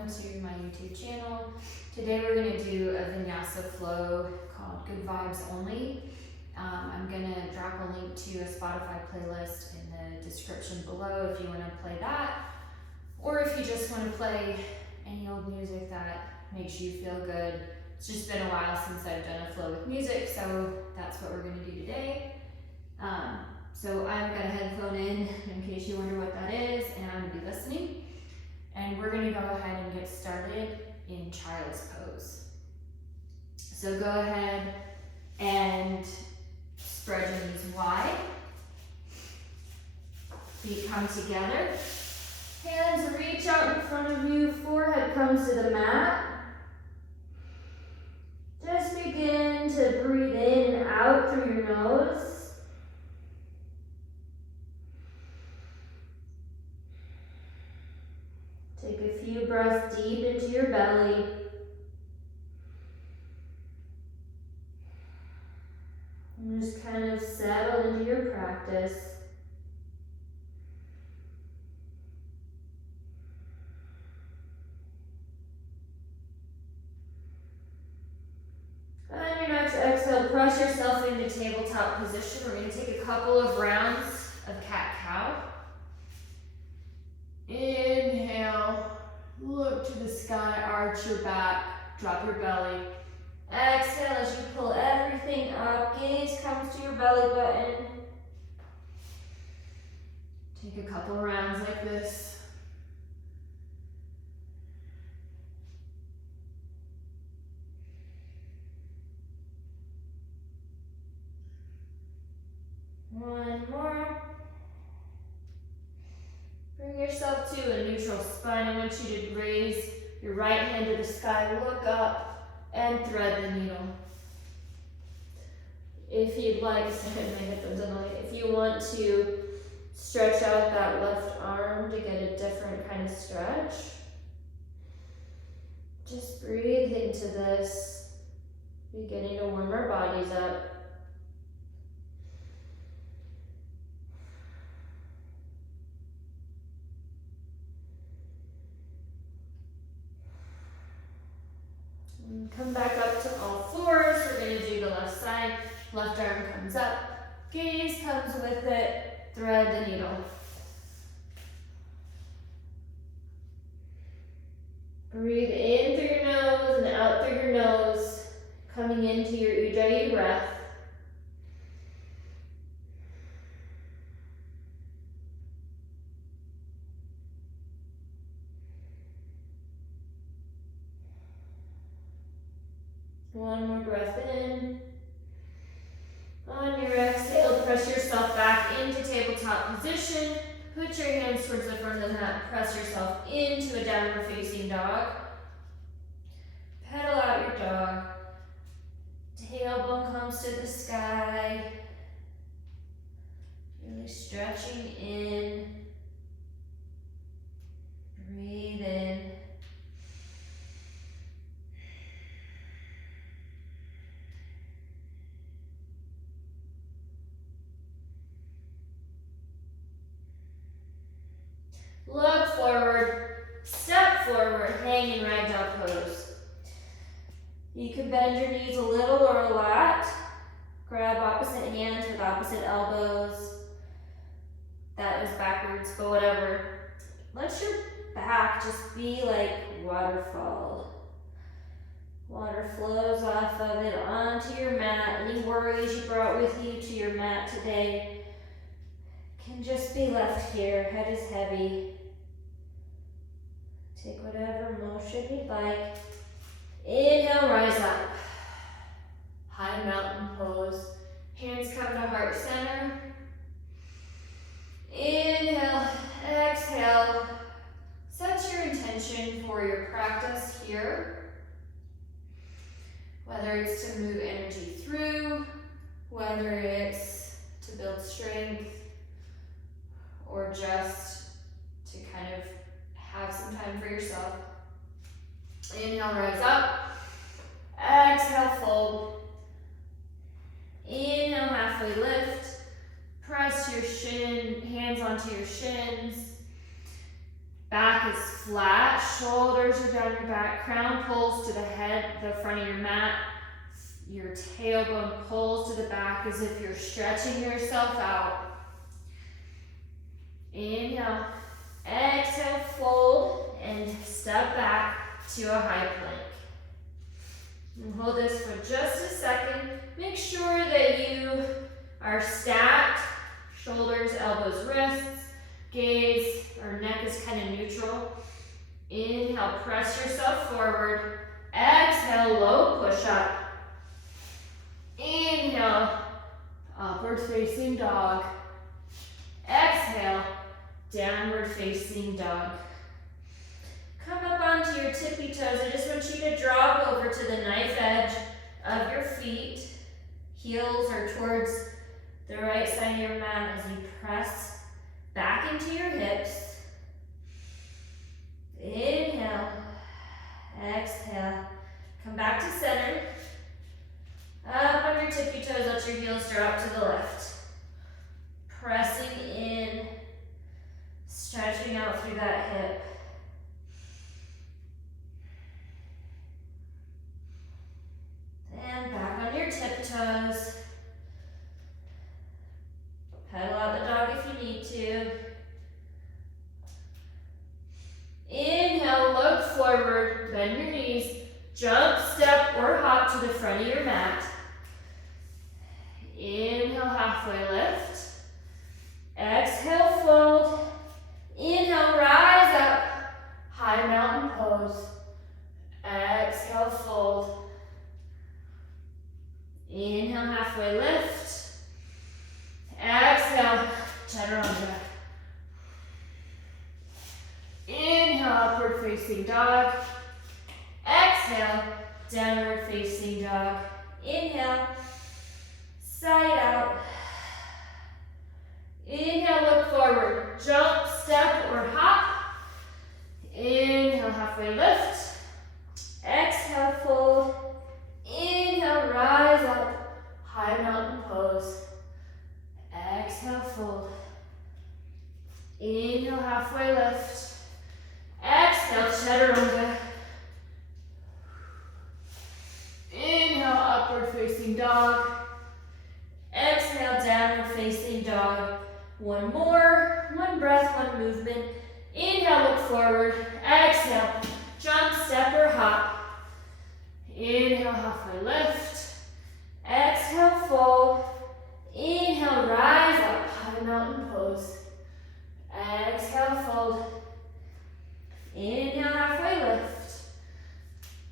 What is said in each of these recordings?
welcome to my YouTube channel. Today we're going to do a Vinyasa flow called Good Vibes Only. I'm going to drop a link to a Spotify playlist in the description below if you want to play that, or if you just want to play any old music that makes you feel good. It's just been a while since I've done a flow with music, so that's what we're going to do today. So I've got a headphone in case you wonder what that is, and I'm going to be listening. And we're going to go ahead and get started in child's pose. So go ahead and spread your knees wide. Feet come together. Hands reach out in front of you. Forehead comes to the mat. Just begin to breathe in and out through your nose. Take a few breaths deep into your belly. And just kind of settle into your practice. On your next exhale, press yourself into tabletop position. We're going to take a couple of rounds of cat-cow. Inhale, look to the sky, arch your back, drop your belly. Exhale as you pull everything up, gaze comes to your belly button. Take a couple rounds like this. One more. Bring yourself to a neutral spine. I want you to raise your right hand to the sky, look up, and thread the needle. If you'd like, sorry, my headphones on, if you want to stretch out that left arm to get a different kind of stretch, just breathe into this, beginning to warm our bodies up. Come back up to all fours. We're going to do the left side. Left arm comes up. Gaze comes with it. Thread the needle. Breathe in through your nose and out through your nose. Coming into your Ujjayi breath. One more breath in. On your exhale, press yourself back into tabletop position. Put your hands towards the front of the mat. Press yourself into a downward facing dog. Pedal out your dog. Tailbone comes to the sky. Really stretching in. Breathe in. Look forward, step forward, hang in ragdoll pose. You can bend your knees a little or a lot. Grab opposite hands with opposite elbows. That is backwards, but whatever. Let your back just be like waterfall. Water flows off of it onto your mat. Any worries you brought with you to your mat today can just be left here. Head is heavy. Take whatever motion you'd like. Inhale, rise up. High mountain pose. Hands come to heart center. Inhale, exhale. Set your intention for your practice here. Whether it's to move energy through, whether it's to build strength, or just to kind of have some time for yourself. Inhale, rise up. Exhale, fold. Inhale, halfway lift. Press your hands onto your shins. Back is flat, shoulders are down your back, crown pulls to the head, the front of your mat. Your tailbone pulls to the back as if you're stretching yourself out. Inhale, exhale, fold, and step back to a high plank. And hold this for just a second. Make sure that you are stacked, shoulders, elbows, wrists, gaze, or neck is kind of neutral. Inhale, press yourself forward. Exhale, low push up. Inhale, upward facing dog. Exhale, downward facing dog. Come up onto your tippy toes. I just want you to drop over to the knife edge of your feet. Heels are towards the right side of your mat as you press back into your hips. Inhale, exhale. Come back to center. Up on your tippy toes, let your heels drop to the left. Pressing in, stretching out through that hip. And back on your tiptoes. Pedal out the dog if you need to. Inhale, look forward, bend your knees, jump, step, or hop to the front of your mat. Inhale, halfway lift. Exhale, fold. Inhale, rise up, high mountain pose. Exhale, fold. Inhale, halfway lift. Exhale, chaturanga. Inhale, upward facing dog. Exhale, downward facing dog. Inhale, side out. Inhale, look forward, jump, step, or hop. Inhale, halfway lift. Exhale, fold. Inhale, rise up, high mountain pose. Exhale, fold. Inhale, halfway lift. Exhale, chaturanga. Inhale, upward facing dog. Exhale, downward facing dog. One more, one breath, one movement. Inhale, look forward. Exhale, jump, step, or hop. Inhale, halfway lift. Exhale, fold. Inhale, rise up, high mountain pose. Exhale, fold. Inhale, halfway lift.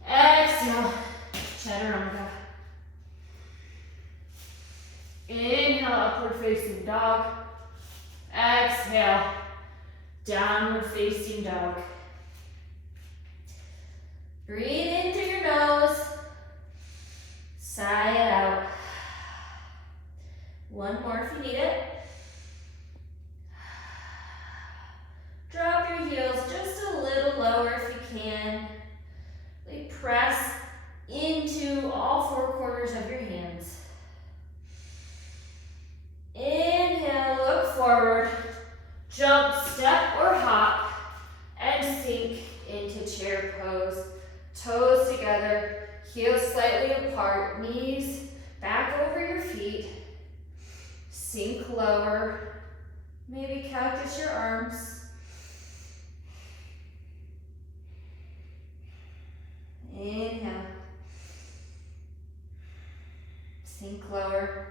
Exhale, chaturanga. Inhale, upward facing dog. Exhale, downward facing dog. Breathe in through your nose. Sigh it out. One more if you need it. Drop your heels just a little lower if you can. Really press into all four corners of your hands. Inhale, look forward. Jump, step, or hop, and sink into chair pose. Toes together, heels slightly apart, knees back over your feet. Sink lower, maybe cactus your arms. Inhale. Sink lower.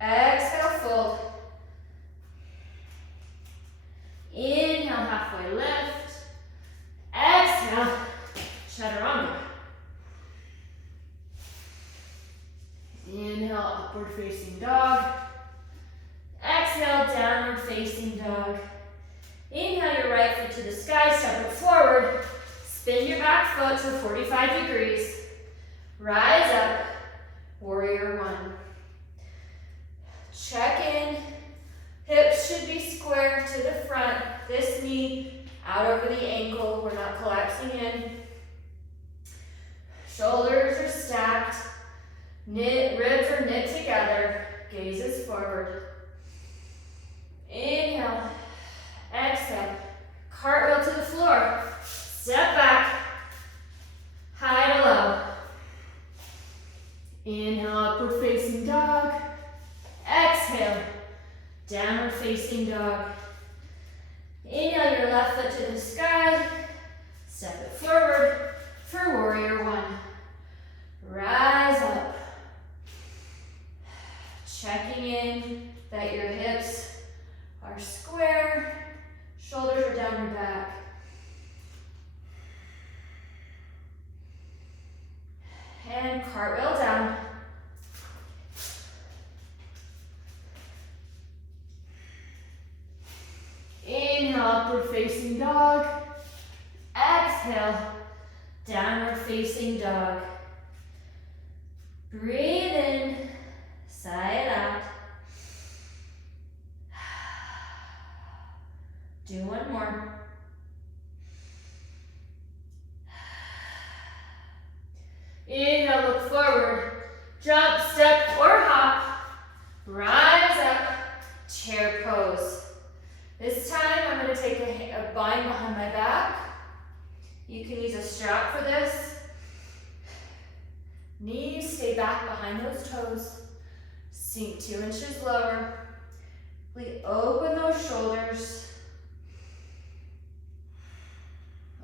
Exhale, fold. Inhale, halfway lift. Exhale, chaturanga. Inhale, upward facing dog. Exhale, downward facing dog. Inhale your right foot to the sky, step it forward. Spin your back foot to 45 degrees. Rise up, warrior one. Check in. Hips should be square to the front. This knee out over the ankle. We're not collapsing in. Shoulders are stacked. Ribs are knit together. Gaze is forward. Inhale. Exhale. Cartwheel to the floor. Step back. High to low. Inhale, upward facing dog. Exhale, downward facing dog. Inhale your left foot to the sky. Step it forward for warrior one. Rise up. Checking in that your hips are square, shoulders are down your back. And cartwheel down. Inhale, upward facing dog. Exhale, downward facing dog. Breathe in, sigh it out. Do one more. Inhale, look forward. Jump, step, or hop. Rise up, chair pose. This time I'm going to take a bind behind my back. You can use a strap for this. Knees stay back behind those toes. Sink 2 inches lower. We open those shoulders.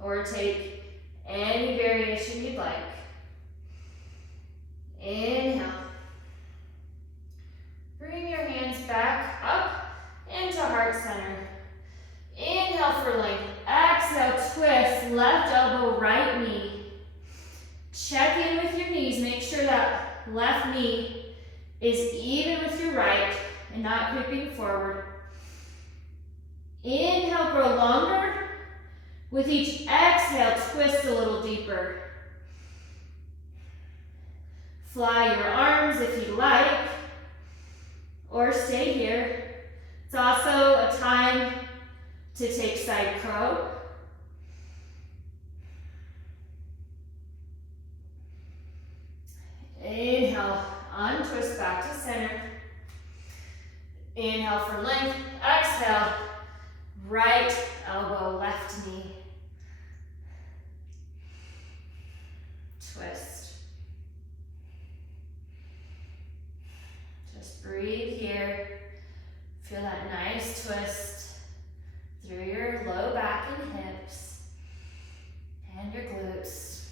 Or take any variation you'd like. Inhale. Bring your hands back up into heart center. Inhale for length. Exhale, twist. Left elbow, right knee. Check in with your knees. Make sure that left knee is even with your right and not creeping forward. Inhale, grow longer. With each exhale, twist a little deeper. Fly your arms if you like, or stay here. It's also a time to take side crow. Inhale, untwist back to center. Inhale for length. Exhale, right elbow, left knee. Twist. Just breathe here. Feel that nice twist through your low back and hips and your glutes.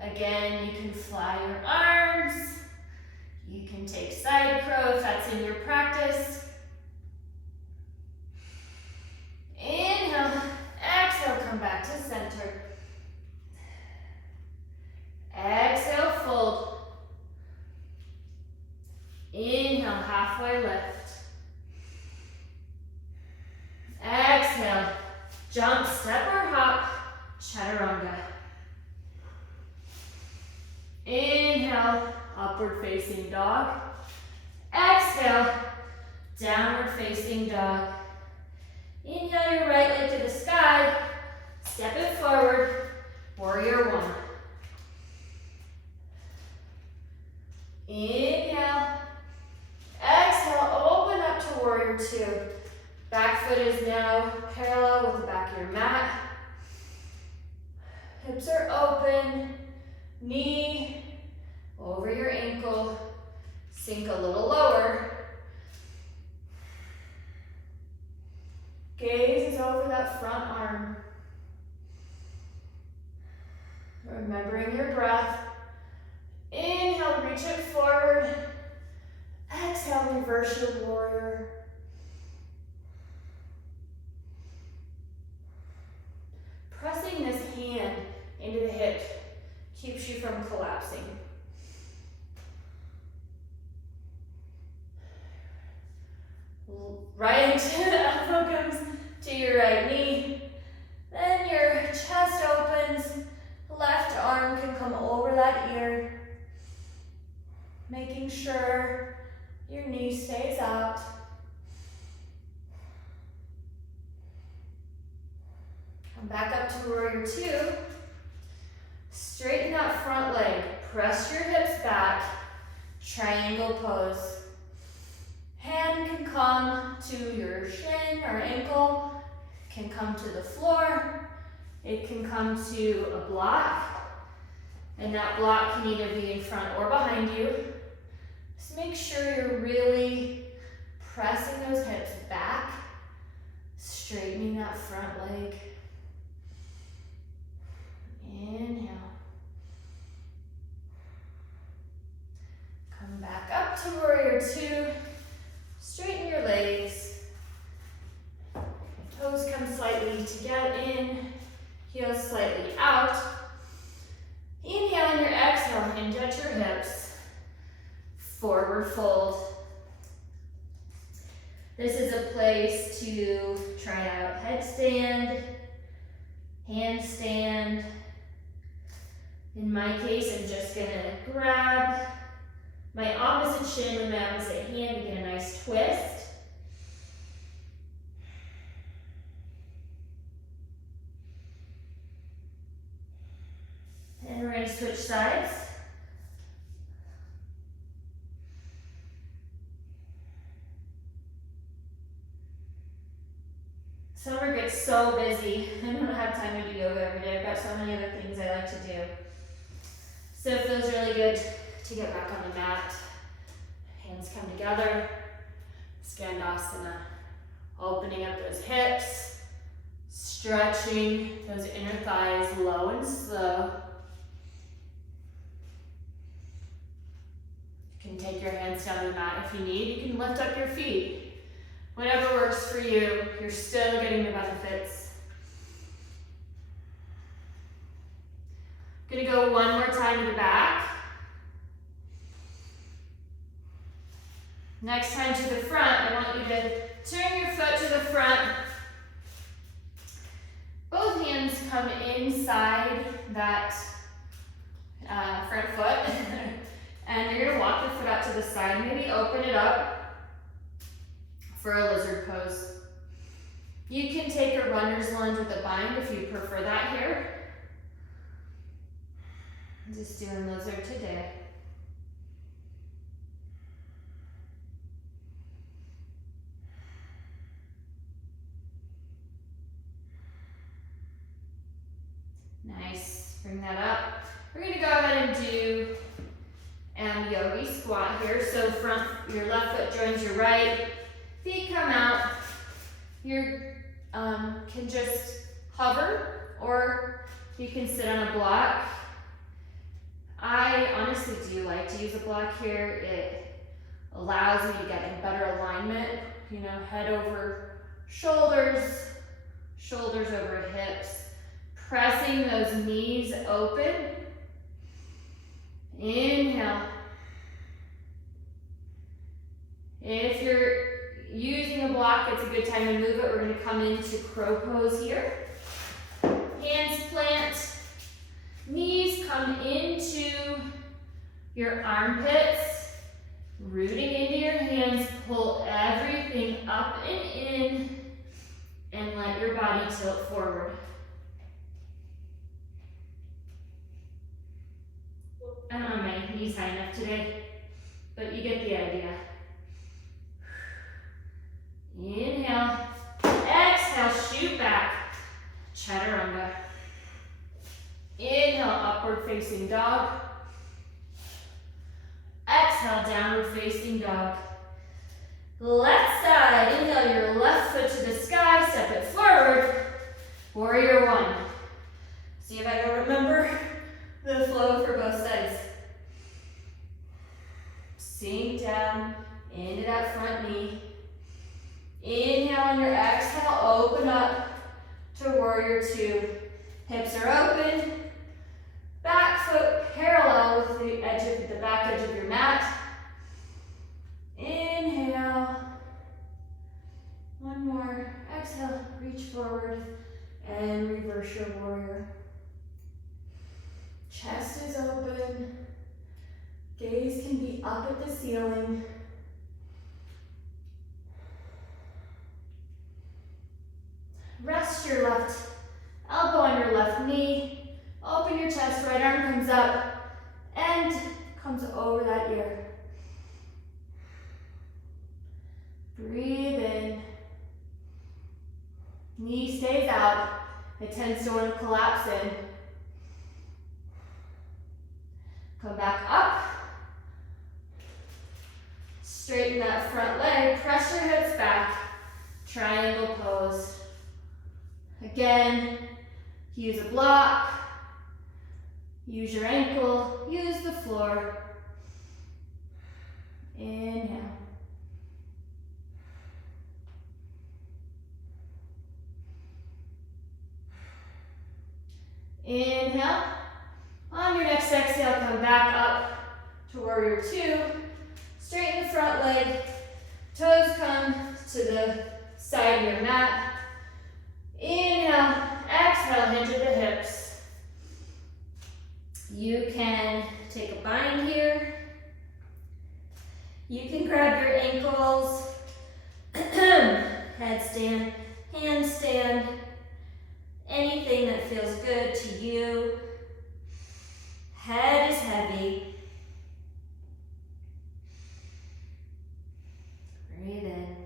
Again, you can fly your arms. You can take side crow if that's in your practice. Inhale, exhale, come back to center. Exhale, fold. Inhale, halfway lift. Exhale, jump, step, or hop, chaturanga. Inhale, upward facing dog. Exhale, downward facing dog. Inhale your right leg to the sky. Step it forward, warrior one. Inhale. Exhale, open up to warrior two. Back foot is now parallel with the back of your mat. Hips are open. Knee over your ankle. Sink a little lower. Gaze is over that front arm. Remembering your breath. Inhale, reach it forward. Exhale, reverse your warrior. Pressing this hand into the hip keeps you from collapsing. Right elbow comes to your right knee. Then your chest opens. Left arm can come over that ear. Making sure your knee stays out. Come back up to warrior two. Straighten that front leg. Press your hips back. Triangle pose. Hand can come to your shin or ankle, can come to the floor, it can come to a block, and that block can either be in front or behind you. Just make sure you're really pressing those hips back, straightening that front leg. Inhale. Come back up to warrior two. Straighten your legs. Toes come slightly together in, heels slightly out. Inhale on your exhale, hinge at your hips. Forward fold. This is a place to try out headstand, handstand. In my case, I'm just gonna grab my opposite shin with my opposite hand to get a nice twist. And we're gonna switch sides. Summer gets so busy. I don't have time to do yoga every day. I've got so many other things I like to do. So it feels really good to get back on the mat. Hands come together. Skandasana. Opening up those hips. Stretching those inner thighs low and slow. You can take your hands down the mat if you need. You can lift up your feet. Whatever works for you, you're still getting the benefits. Gonna go one more time to the back. Next time to the front, I want you to turn your foot to the front. Both hands come inside that front foot. And you're gonna walk your foot out to the side, maybe open it up for a lizard pose. You can take a runner's lunge with a bind if you prefer that here. Just doing lizard today. Nice, bring that up. We're gonna go ahead and do yogi squat here. So your left foot joins your right. Feet come out. You can just hover, or you can sit on a block. I honestly do like to use a block here. It allows me to get in better alignment. You know, head over shoulders, shoulders over hips. Pressing those knees open. Inhale. If you're using a block, it's a good time to move it. We're going to come into crow pose here. Hands plant. Knees come into your armpits. Rooting into your hands. Pull everything up and in. And let your body tilt forward. I don't have my knees high enough today, but you get the idea. Inhale, exhale, shoot back, chaturanga. Inhale, upward facing dog. Exhale, downward facing dog. Left side, inhale your left foot to the sky, step it forward. Warrior one. See if I can remember the flow for both sides. Sink down into that front knee. Inhale on your exhale, open up to warrior two. Hips are open. Back foot parallel with the back edge of your mat. Inhale. One more. Exhale, reach forward and reverse your warrior. Chest is open. Gaze can be up at the ceiling. Rest your left elbow on your left knee. Open your chest, right arm comes up and comes over that ear. Breathe. stays out, it tends to want to collapse in. Come back up. Straighten that front leg, press your hips back, triangle pose. Again, use a block, use your ankle, use the floor. Inhale. Inhale. On your next exhale, come back up to warrior two. Straighten the front leg. Toes come to the side of your mat. Inhale. Exhale, hinge at the hips. You can take a bind here. You can grab your ankles. Headstand, handstand. Anything that feels good to you. Head is heavy. Breathe in.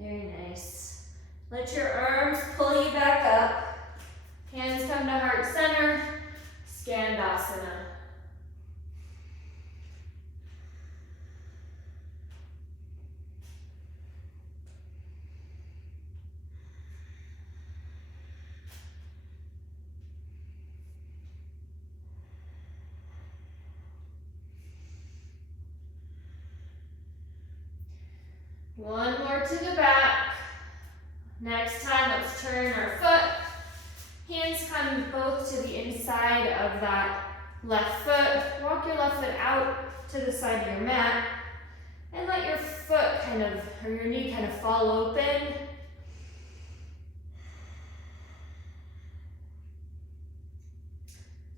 Very nice. Let your arms pull you back up. Hands come to heart center. Skandasana. One more to the back. Next time, let's turn our foot. Hands come both to the inside of that left foot. Walk your left foot out to the side of your mat. And let your foot or your knee kind of fall open.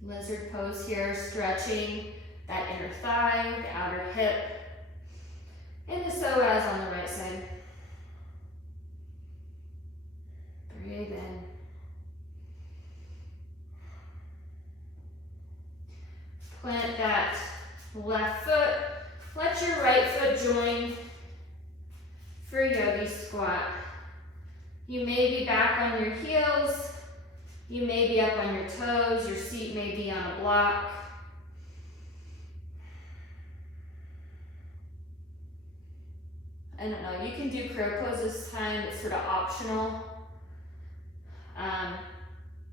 Lizard pose here, stretching that inner thigh, the outer hip. And the psoas on the right side. Breathe in. Plant that left foot. Let your right foot join for yogi squat. You may be back on your heels. You may be up on your toes. Your seat may be on a block. I don't know, you can do crow pose this time, it's sort of optional.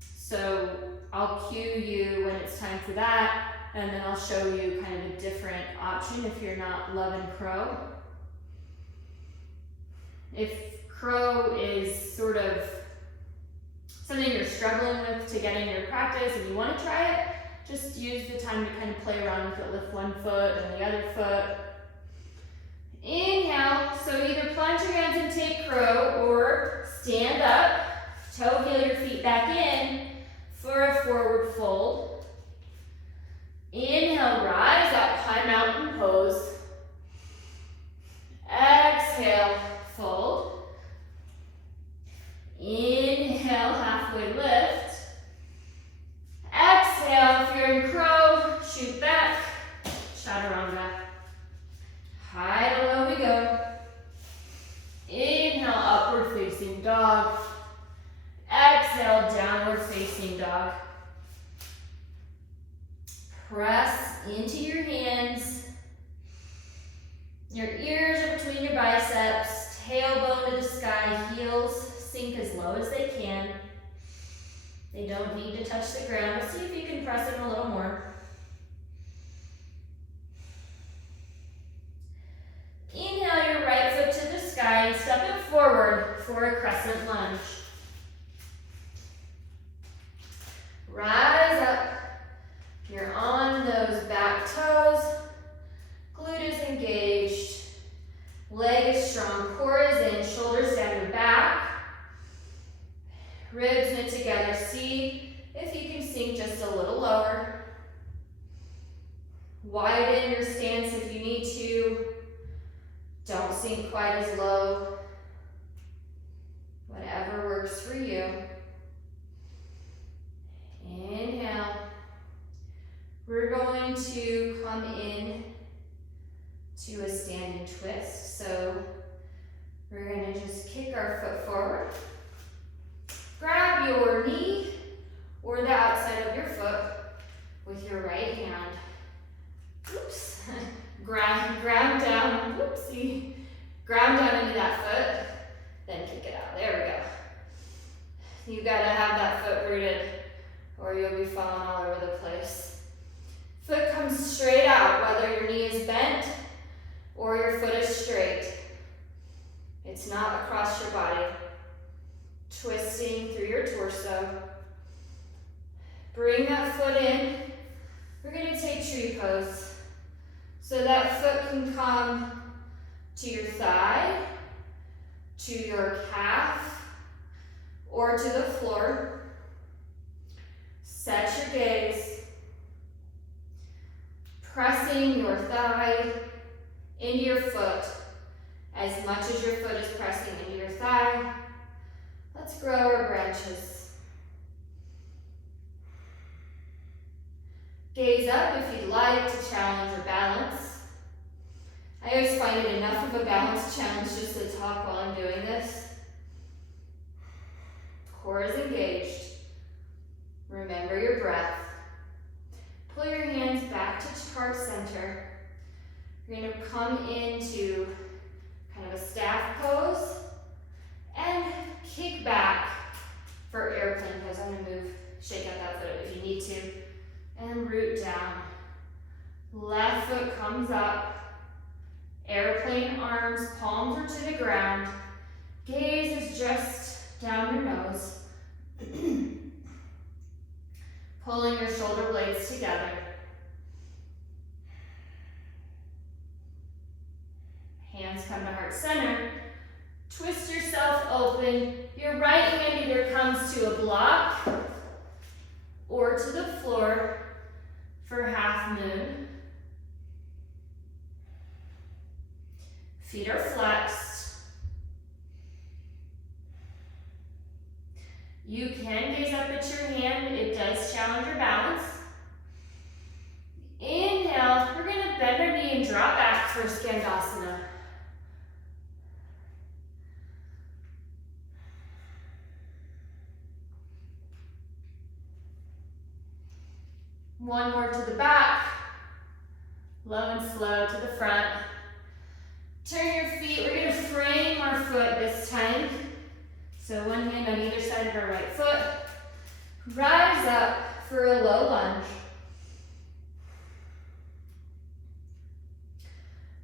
So I'll cue you when it's time for that, and then I'll show you kind of a different option if you're not loving crow. If crow is sort of something you're struggling with to get in your practice and you want to try it, just use the time to kind of play around with it. Lift one foot and the other foot. Inhale, so either plant your hands and take crow or stand up, toe heel your feet back in for a forward fold. Inhale, rise up, high mountain pose. Exhale, fold. Inhale, halfway lift. Exhale, if you're in crow, shoot back, chaturanga. High to low we go. Inhale, upward facing dog. Exhale, downward facing dog. Press into your hands. Your ears are between your biceps. Tailbone to the sky. Heels sink as low as they can. They don't need to touch the ground. Let's see if you can press them a little more. Inhale your right foot to the sky and step it forward for a crescent lunge. Rise up. You're on those back toes. Glute is engaged. Leg is strong. Core is in. Shoulders down your back. Ribs knit together. See if you can sink just a little lower. Widen your stance if you need to. Don't sink quite as low. Whatever works for you. Inhale. We're going to come in to a standing twist. So we're going to just kick our foot forward. Grab your knee or the outside of your foot with your right hand. Oops. Ground down. Whoopsie. Ground down into that foot. Then kick it out. There we go. You gotta have that foot rooted or you'll be falling all over the place. Foot comes straight out, whether your knee is bent or your foot is straight. It's not across your body. Twisting through your torso. Bring that foot in. We're gonna take tree pose. So that foot can come to your thigh, to your calf, or to the floor. Set your gaze. Pressing your thigh into your foot as much as your foot is pressing into your thigh. Let's grow our branches. Gaze up if you'd like to challenge your balance. I always find it enough of a balance challenge just to talk while I'm doing this. Core is engaged. Remember your breath. Pull your hands back to heart center. You're going to come into kind of a staff pose and kick back for airplane pose. I'm going to shake out that foot if you need to. And root down. Left foot comes up. Airplane arms, palms are to the ground. Gaze is just down your nose. Pulling your shoulder blades together. Hands come to heart center. Twist yourself open. Your right hand either comes to a block or to the floor for half moon. Feet are flexed. You can gaze up at your hand. It does challenge your balance. Inhale. We're going to bend our knee and drop back for Skandasana. One more to the back. Low and slow to the front. Turn your feet. We're going to frame our foot this time. So one hand on either side of our right foot. Rise up for a low lunge.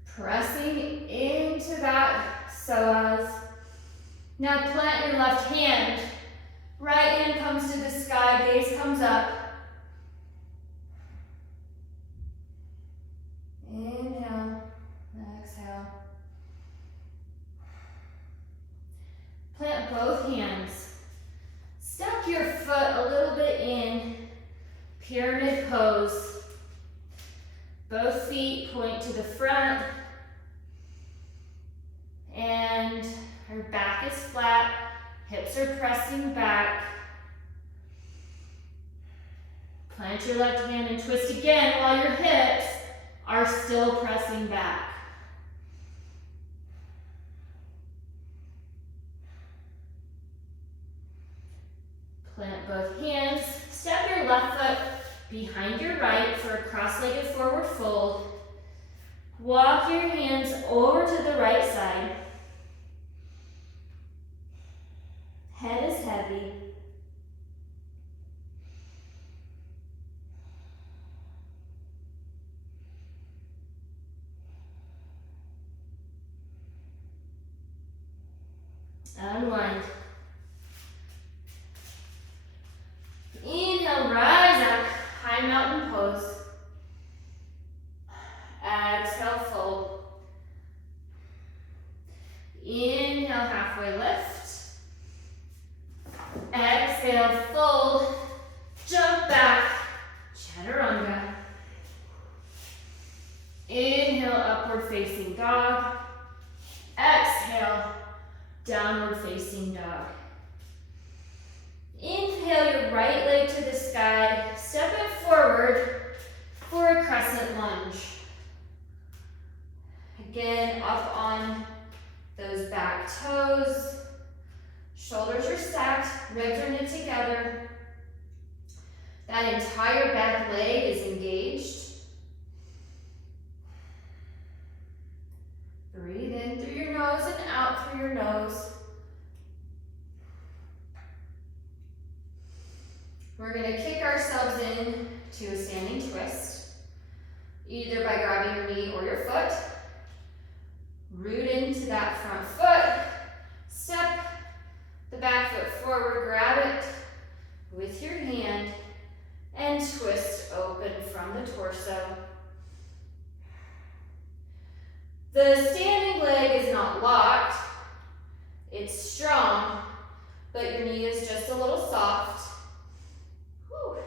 Pressing into that psoas. Now plant your left hand. Right hand comes to the sky, gaze comes up. Inhale, exhale. Plant both hands. Step your foot a little bit in, pyramid pose. Both feet point to the front. And our back is flat, hips are pressing back. Plant your left hand and twist again while your hips are still pressing back. Plant both hands. Step your left foot behind your right for a cross-legged forward fold. Walk your hands over to the right side. Head is heavy. Unwind. Inhale, rise up, high mountain pose. Exhale, fold. Inhale, halfway lift. Exhale, fold. Jump back, chaturanga. Inhale, upward facing dog. Exhale, downward facing dog. Inhale your right leg to the sky, step it forward crescent lunge. Again, up on those back toes. Shoulders are stacked, ribs are knit together. That entire back leg is engaged. Breathe in through your nose and out through your nose. We're going to kick ourselves in to a standing twist, either by grabbing your knee or your foot. Root into that front foot. Step the back foot forward, grab it with your hand, and twist open from the torso. The standing leg is not locked, it's strong, but your knee is just a little soft. Whew.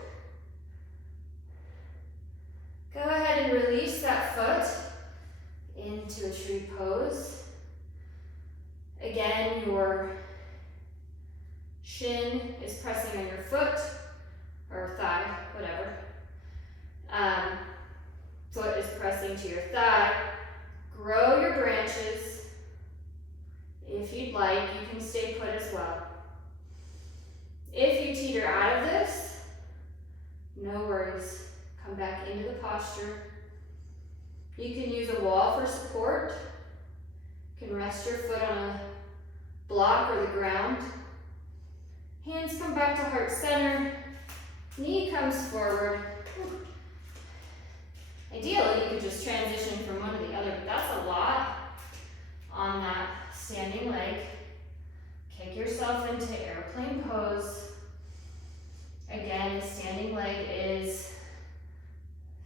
Go ahead and release that foot into a tree pose. Again, your shin is pressing on your foot or thigh, whatever. Foot is pressing to your thigh. Grow your branches. If you'd like, you can stay put as well. If you teeter out of this, no worries. Come back into the posture. You can use a wall for support. You can rest your foot on a block or the ground. Hands come back to heart center. Knee comes forward. Ideally, you could just transition from one to the other, but that's a lot on that standing leg. Kick yourself into airplane pose. Again, the standing leg is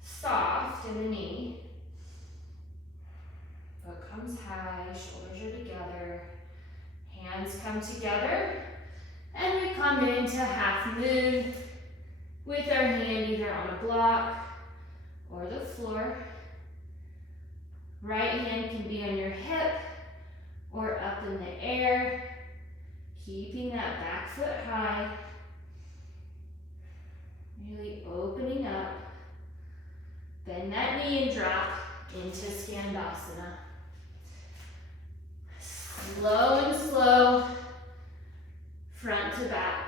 soft in the knee. Foot comes high, shoulders are together. Hands come together. And we come into half moon with our hand either on a block or the floor. Right hand can be on your hip or up in the air, keeping that back foot high. Really opening up. Bend that knee and drop into Skandasana. Slow and slow, front to back.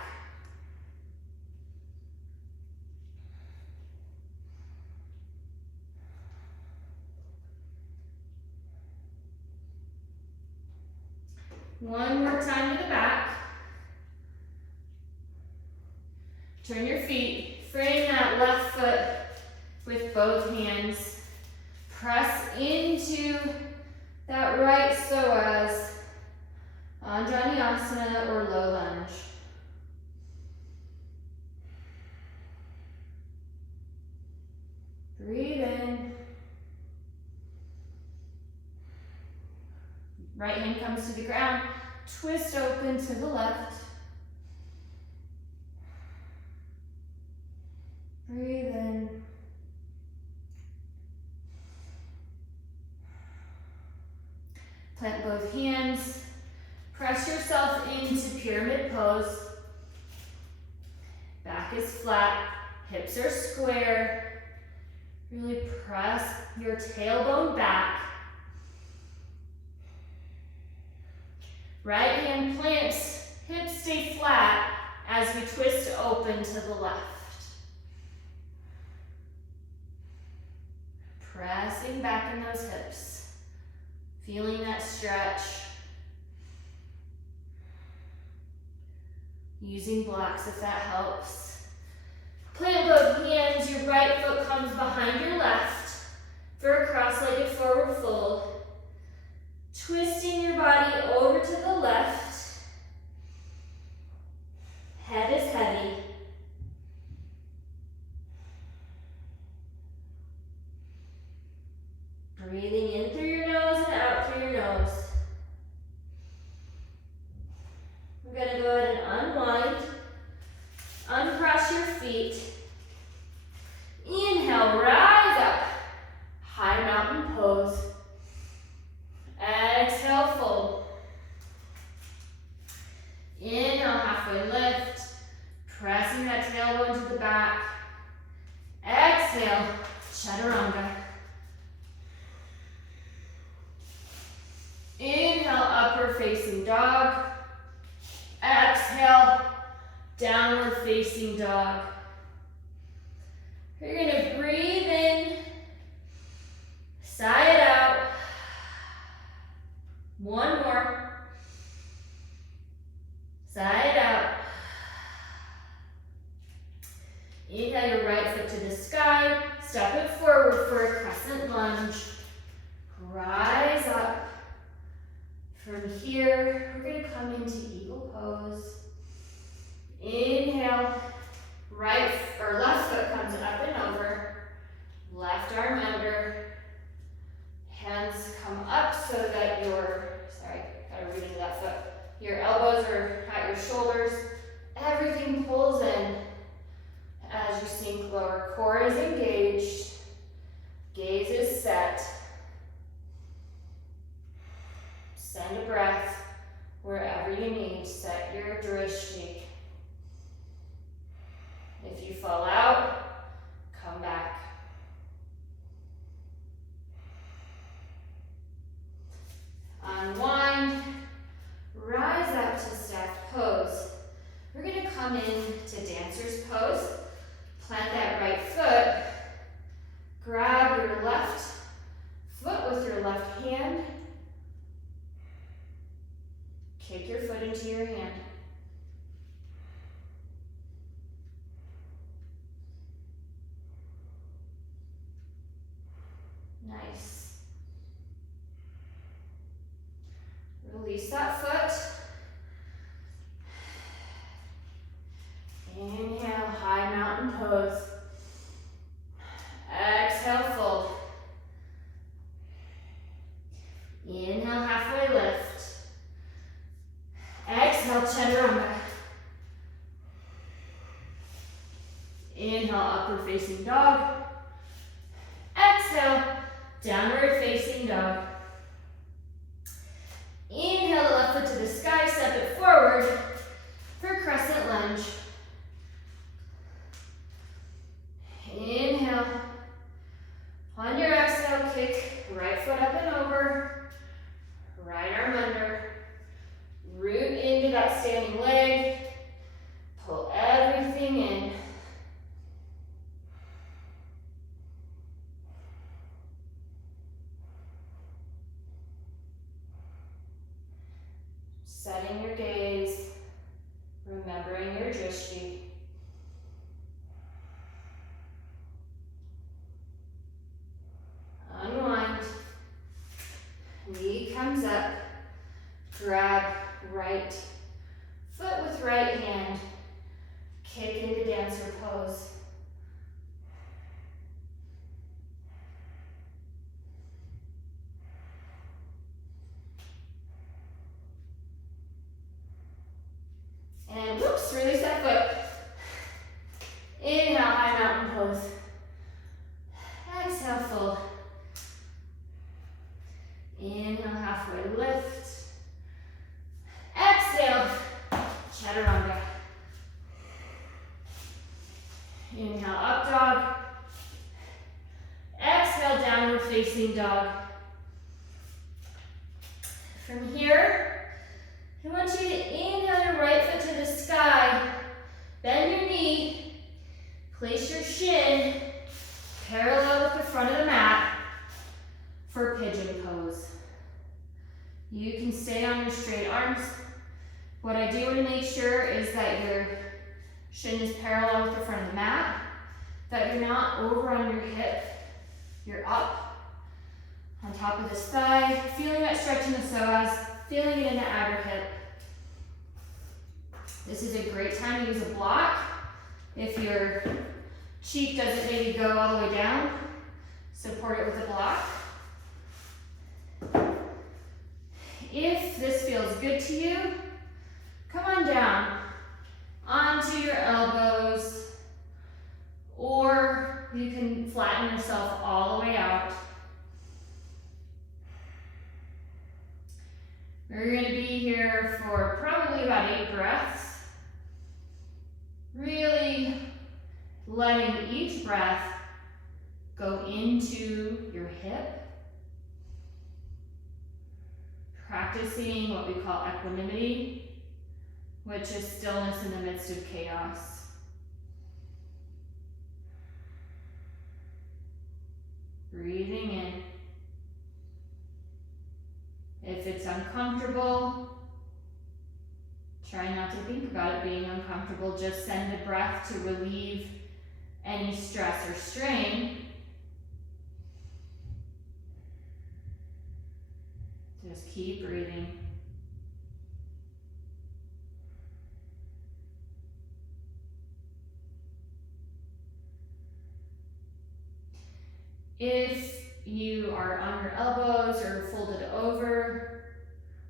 One more time to the back. Turn your feet. Frame that left foot with both hands. Press into that right psoas, Vinyasa or low lunge. Breathe in. Right hand comes to the ground. Twist open to the left. Breathe in. Plant both hands. Press yourself into pyramid pose. Back is flat. Hips are square. Really press your tailbone back. Right hand plants, hips stay flat as we twist open to the left. Pressing back in those hips. Feeling that stretch. Using blocks if that helps. Plant both hands, your right foot comes behind your left for a cross-legged forward fold. Twisting your body over to the left. Head is heavy. Breathing in through your nose and out through your nose. We're going to go ahead and unwind. Uncross your feet. Inhale, rise up. High mountain pose. Exhale, fold. Inhale, halfway lift. Pressing that tailbone to the back. Exhale, chaturanga. facing dog. Exhale, downward facing dog. You're gonna breathe in, sigh it out. One more. Sigh it out. Inhale your right foot to the sky. Step it forward for a crescent lunge. Rise up. From here, we're going to come into eagle pose. Inhale. Right or left foot comes up and over. Left arm under. Hands come up so that gotta read into that foot. Your elbows are at your shoulders. Everything pulls in as you sink lower. Core is engaged. Gaze is set. Send a breath wherever you need. Set your drishti. If you fall out, come back. Unwind. Rise up to stacked pose. We're going to come in to dancer's pose. Plant that right foot. Grab your left foot with your left hand. Kick your foot into your hand. Nice. Release that foot. Inhale, high mountain pose. Exhale, fold. Inhale, halfway lift. Exhale, chaturanga. Inhale, upward facing dog. Exhale, downward facing dog. Inhale the left foot to the sky, step it forward for crescent lunge. Inhale. On your exhale, kick right foot up and over, right arm under. Root into that standing leg. Pull everything in. Setting your gaze, remembering your drishti. Unwind. Knee comes up. Grab right foot with right hand. Kick into dancer pose. And whoops, release that foot. Inhale, high mountain pose. Exhale, fold. Inhale, halfway lift. Exhale, chaturanga. Inhale, up dog. Exhale, downward facing dog. From here, I want you to inhale your right foot to the sky. Bend your knee. Place your shin parallel with the front of the mat for pigeon pose. You can stay on your straight arms. What I do want to make sure is that your shin is parallel with the front of the mat, that you're not over on your hip. You're up on top of this thigh, feeling that stretch in the psoas, feeling it in the outer hip. This is a great time to use a block. If your cheek doesn't maybe go all the way down, support it with a block. If this feels good to you, come on down onto your elbows, or you can flatten yourself all the way out. We're going to be here for probably about 8 breaths. Really letting each breath go into your hip. practicing what we call equanimity, which is stillness in the midst of chaos. Breathing in. If it's uncomfortable, try not to think about it being uncomfortable. Just send the breath to relieve any stress or strain. Just keep breathing. If you are on your elbows or folded over,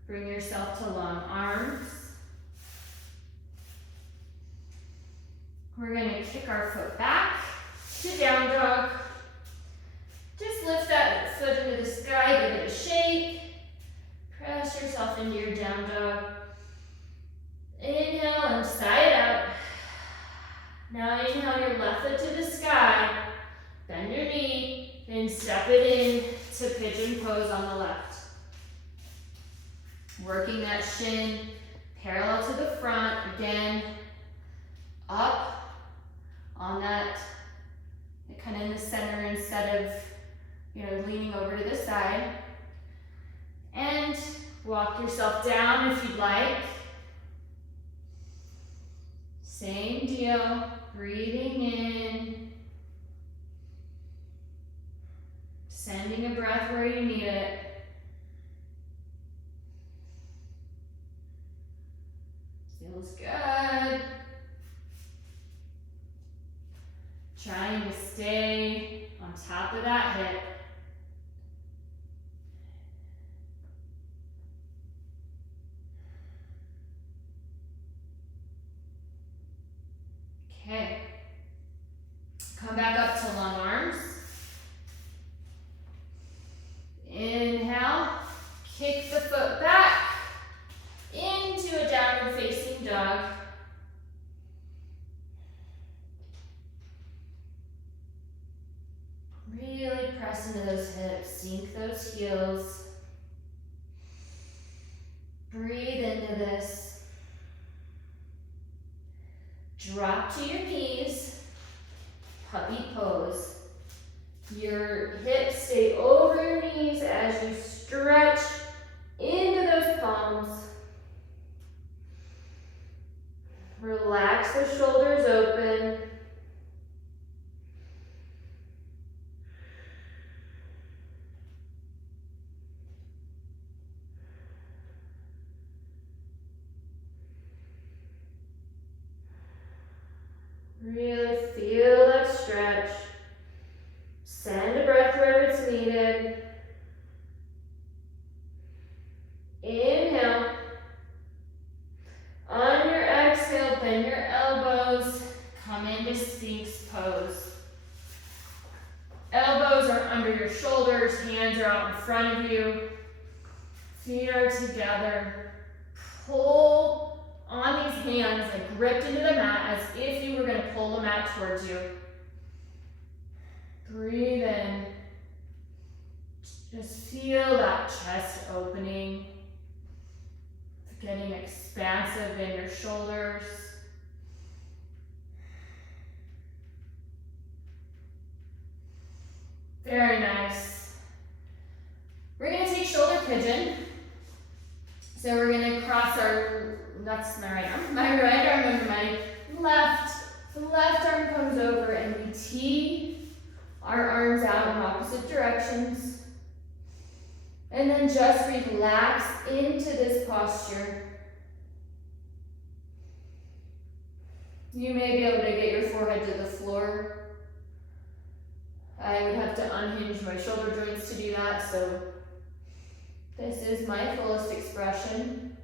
bring yourself to long arms. We're going to kick our foot back to down dog. Just lift that foot into the sky, give it a shake. Press yourself into your down dog. Inhale and sigh it out. Now inhale your left foot to the sky. Bend your knee and step it in to pigeon pose on the left. Working that shin parallel to the front. Again, up on that, kind of in the center instead of, leaning over to the side. And walk yourself down if you'd like. Same deal, breathing in. Sending a breath where you need it. Feels good. Trying to stay on top of that hip. Okay. Come back up to long arms. Inhale, kick the foot back into a downward facing dog. Really press into those hips, sink those heels. Breathe into this. Drop to your knees, puppy pose. Your hips stay over your knees as you stretch into those palms. Relax the shoulders open. Really feel that stretch. Send a breath where it's needed. Inhale. On your exhale, bend your elbows. Come into Sphinx pose. Elbows are under your shoulders. Hands are out in front of you. Feet are together. Pull on these hands, like gripped into the mat as if you were going to pull the mat towards you. Breathe in. Just feel that chest opening. Getting expansive in your shoulders. Very nice. We're going to take shoulder pigeon. So we're going to cross our, that's my right arm under my left. The left arm comes over and we tee our arms out in opposite directions. And then just relax into this posture. You may be able to get your forehead to the floor. I would have to unhinge my shoulder joints to do that, so this is my fullest expression.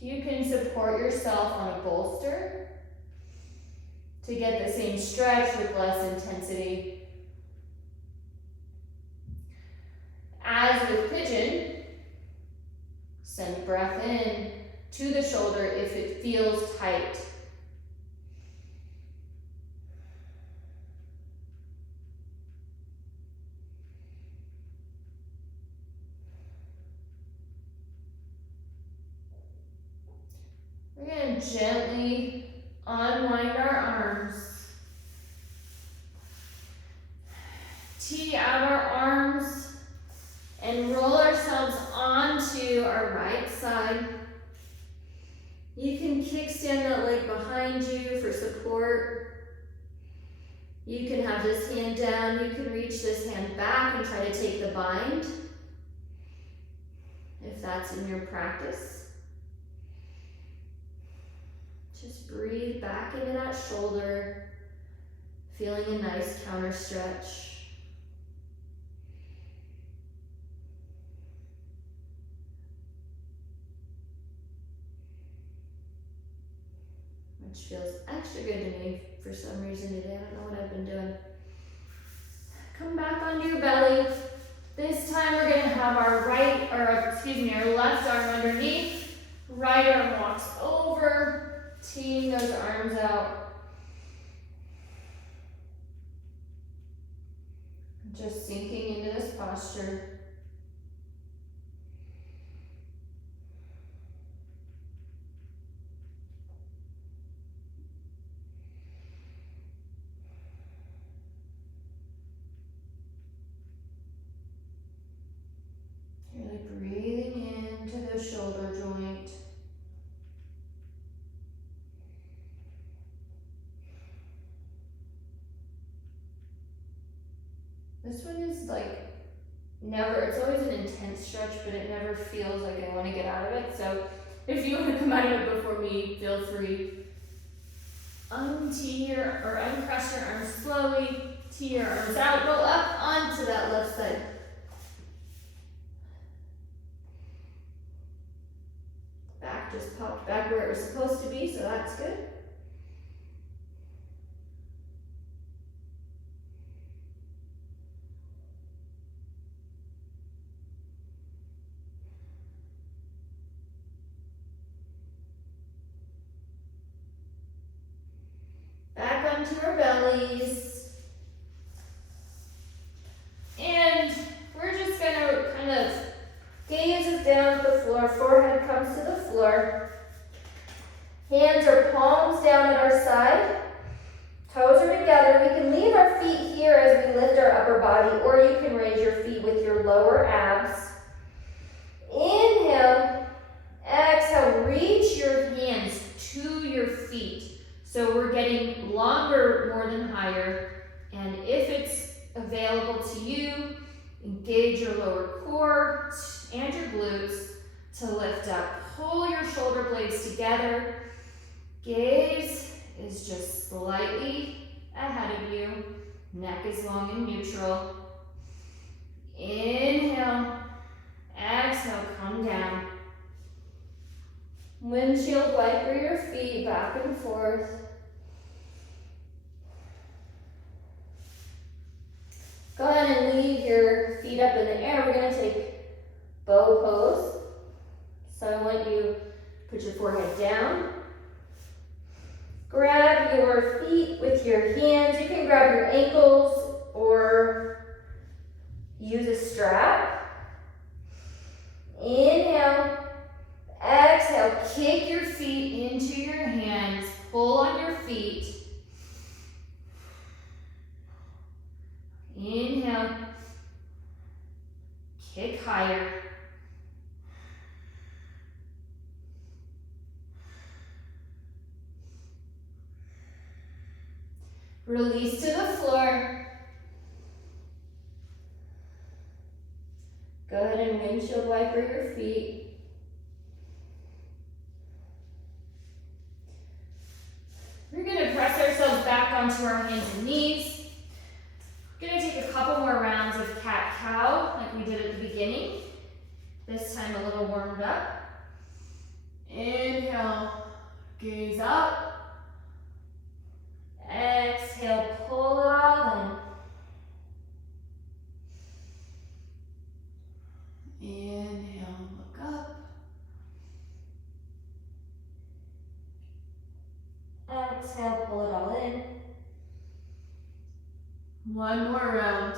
You can support yourself on a bolster to get the same stretch with less intensity. As with pigeon, send breath in to the shoulder if it feels tight. to gently unwind our arms. Tee out our arms and roll ourselves onto our right side. You can kickstand that leg behind you for support. You can have this hand down. You can reach this hand back and try to take the bind, if that's in your practice. Just breathe back into that shoulder, feeling a nice counter stretch. Which feels extra good to me for some reason today. I don't know what I've been doing. Come back onto your belly. This time we're going to have our our left arm underneath. Right arm walks over, teeing those arms out. Just sinking into this posture. Really breathing into the shoulder joint. This one is like it's always an intense stretch, but it never feels like I want to get out of it. So if you want to come out of it before me, feel free. Uncross your arms slowly, tee your arms out, go up onto that left side. Back just popped back where it was supposed to be, so that's good. Back onto our bellies. And we're just gonna kind of gaze us down at the floor, forehead comes to the floor. Hands are palms down at our side. Toes are together. We can leave our feet here as we lift our upper body, or you can raise your feet with your lower abs. Inhale. Exhale, reach your hands to your feet. So we're getting longer more than higher. And if it's available to you, engage your lower core and your glutes to lift up. Pull your shoulder blades together. Gaze is just slightly ahead of you. Neck is long and neutral. Inhale. Exhale, come down. Windshield wiper your feet back and forth. Go ahead and leave your feet up in the air. We're going to take bow pose. So I want you to put your forehead down. Grab your feet with your hands. You can grab your ankles or use a strap. Inhale. Exhale, kick your feet into your hands, pull on your feet. Inhale, kick higher. Release to the floor. Go ahead and windshield wiper your feet. We're going to press ourselves back onto our hands and knees. We're going to take a couple more rounds of cat-cow like we did at the beginning. This time a little warmed up. Inhale, gaze up. Exhale, pull it all in. Inhale, look up. Exhale, pull it all in. One more round.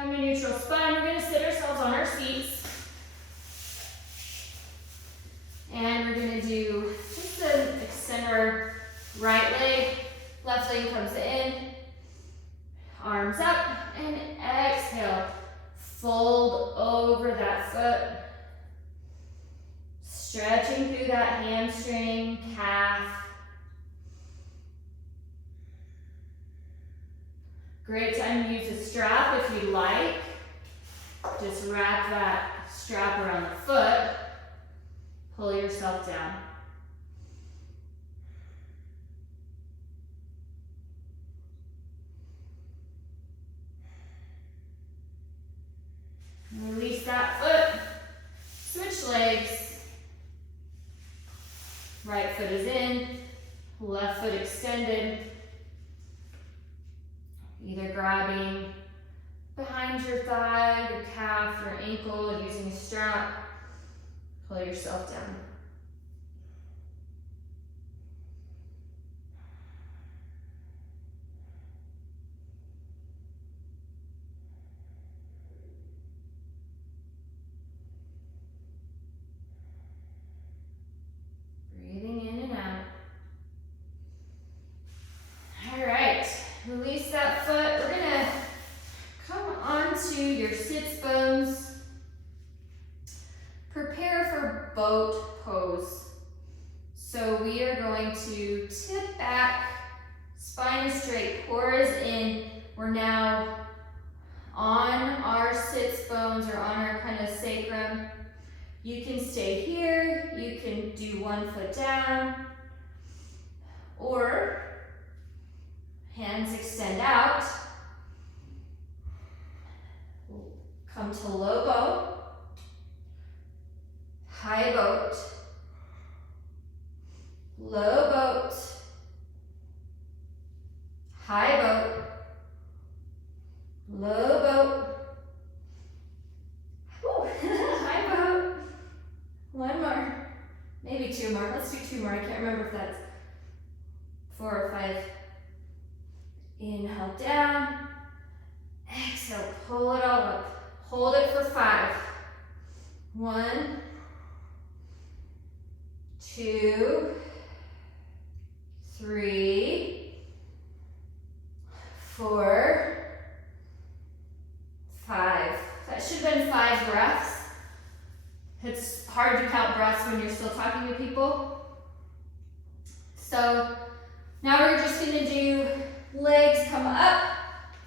Come to neutral spine. We're gonna sit ourselves on our seats. And we're gonna do just extend our right leg, left leg comes in, arms up, and exhale. Fold over that foot. Stretching through that hamstring, calf. Great time to use a strap if you like. Just wrap that strap around the foot. Pull yourself down. Release that foot. Switch legs. Right foot is in, left foot extended. Either grabbing behind your thigh, your calf, your ankle, using a strap. Pull yourself down. Breathing in and out. All right, release that foot. We're gonna come onto your sits bones. Prepare for boat pose. So we are going to tip back, spine is straight, core is in. We're now on our sits bones or on our kind of sacrum. You can stay here, you can do one foot down, or hands extend out. Come to low boat, high boat, low boat, high boat, low boat. High boat. One more, maybe two more. Let's do two more. I can't remember if that's 4 or 5. Inhale down, exhale, pull it all up. Hold it for 5. 1, 2, 3, 4, 5. That should have been 5 breaths. It's hard to count breaths when you're still talking to people. So now we're just gonna do legs come up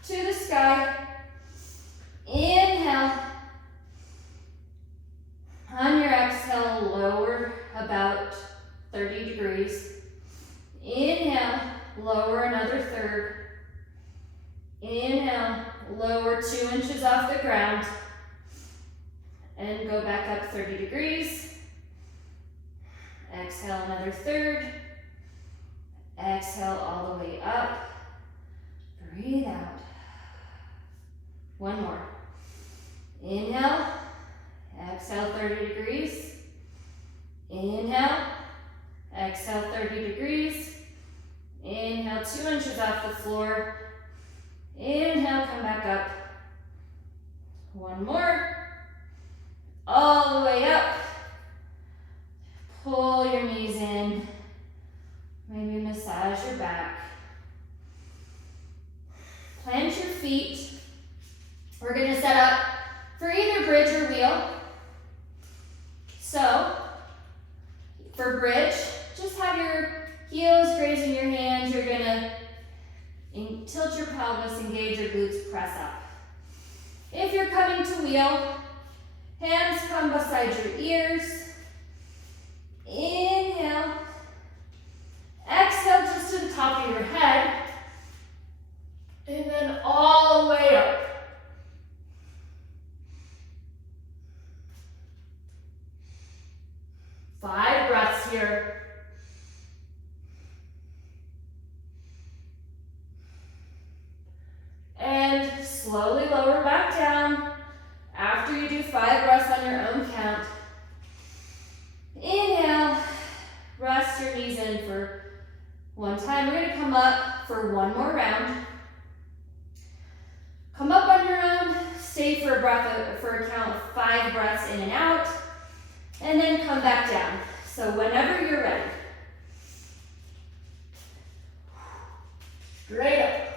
to the sky. Inhale. On your exhale, lower about 30 degrees. Inhale, lower another third. Inhale, lower 2 inches off the ground. And go back up 30 degrees. Exhale another third. Exhale all the way up. Breathe out. One more. Inhale. Exhale 30 degrees. Inhale. Exhale 30 degrees. Inhale 2 inches off the floor. Inhale, come back up. One more. All the way up. Pull your knees in. Maybe massage your back. Plant your feet. We're gonna set up for either bridge or wheel. So, for bridge, just have your heels grazing your hands. You're gonna tilt your pelvis, engage your glutes, press up. If you're coming to wheel, hands come beside your ears. Inhale. Exhale just to the top of your head. And then all the way up. Five breaths here. And slowly lower back down after you do 5 breaths on your own count. Inhale, rest your knees in for one time. We're gonna come up for one more round. Come up on your own, Stay for a breath, for a count of 5 breaths in and out, and then come back down. So whenever you're ready. Straight up.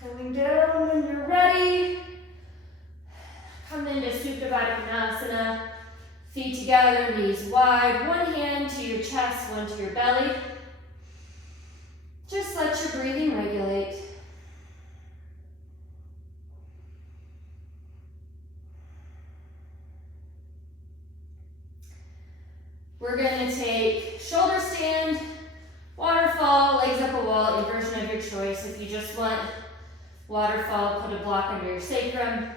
Coming down when you're ready. Come into Supta Baddha. Feet together, knees wide. One hand to your chest, one to your belly. Just let your breathing regulate. We're going to take shoulder stand, waterfall, legs up a wall, inversion of your choice. If you just want waterfall, put a block under your sacrum.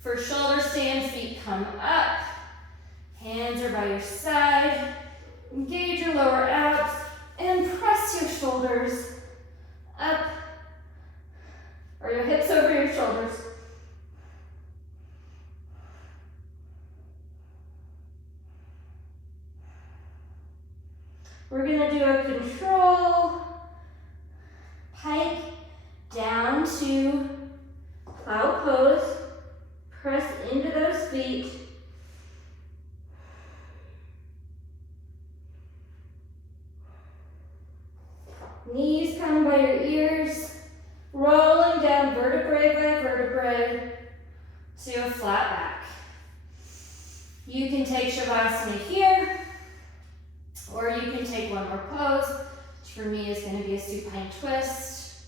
For shoulder stand, feet come up. Hands are by your side. Engage your lower abs and press your shoulders up, or your hips over your shoulders. We're going to do a control pike down to plow pose. Press into those feet. Knees come by your ears, rolling down vertebrae by vertebrae to a flat back. You can take Shavasana here, or you can take one more pose, which for me is going to be a supine twist.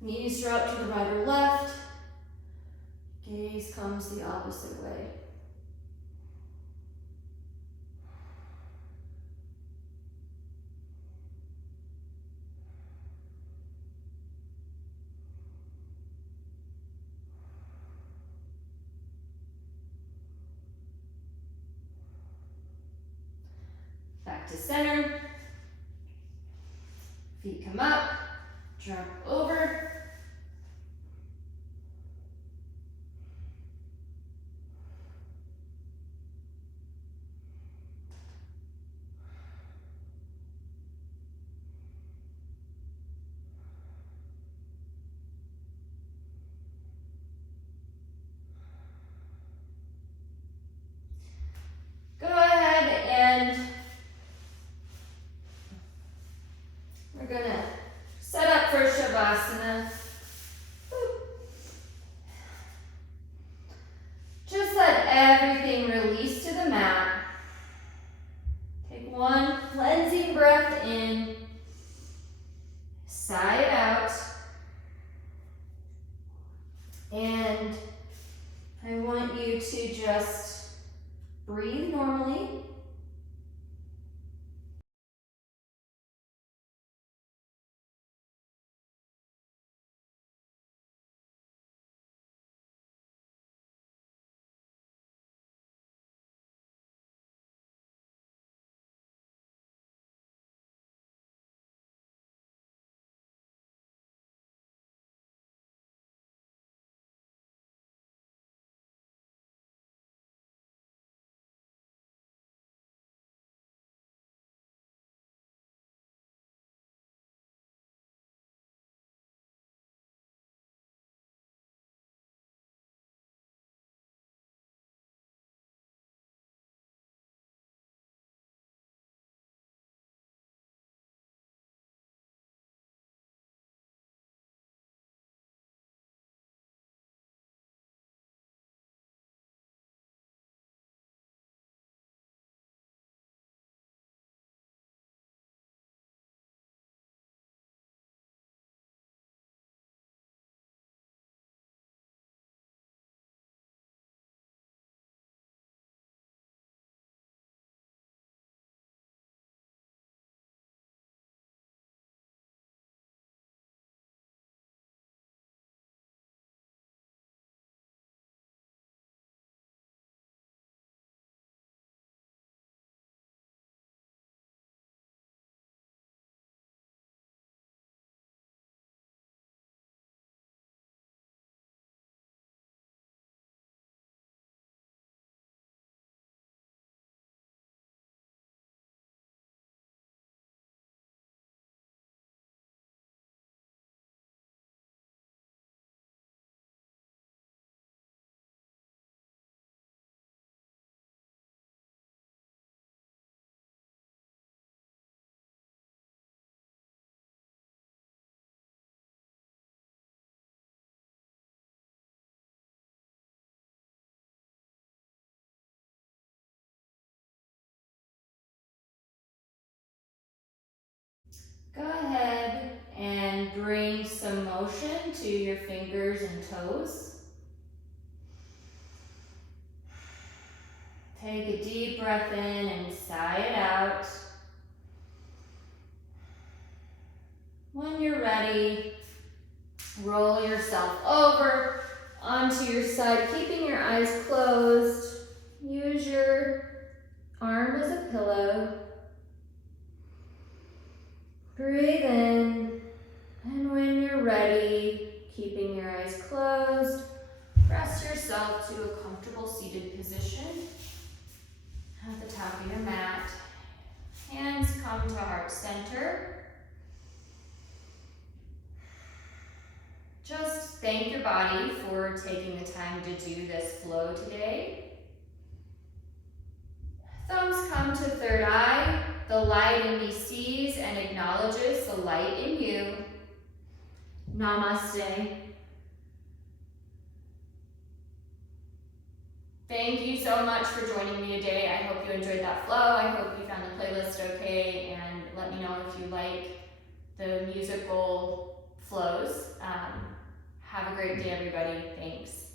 Knees drop to the right or left. Gaze comes the opposite way. Back to center. Feet come up, jump over. Go ahead and we're gonna set up for Shavasana. Just let everything release to the mat. Take one cleansing breath in, sigh it out, and I want you to just breathe normally. bring some motion to your fingers and toes. Take a deep breath in and sigh it out. When you're ready, roll yourself over onto your side, keeping your eyes closed. Use your arm as a pillow. Breathe in, and when you're ready, keeping your eyes closed, press yourself to a comfortable seated position at the top of your mat. Hands come to heart center. Just thank your body for taking the time to do this flow today. Thumbs come to third eye. The light in me sees and acknowledges the light in you. Namaste. Thank you so much for joining me today. I hope you enjoyed that flow. I hope you found the playlist okay, and let me know if you like the musical flows. Have a great day, everybody. Thanks.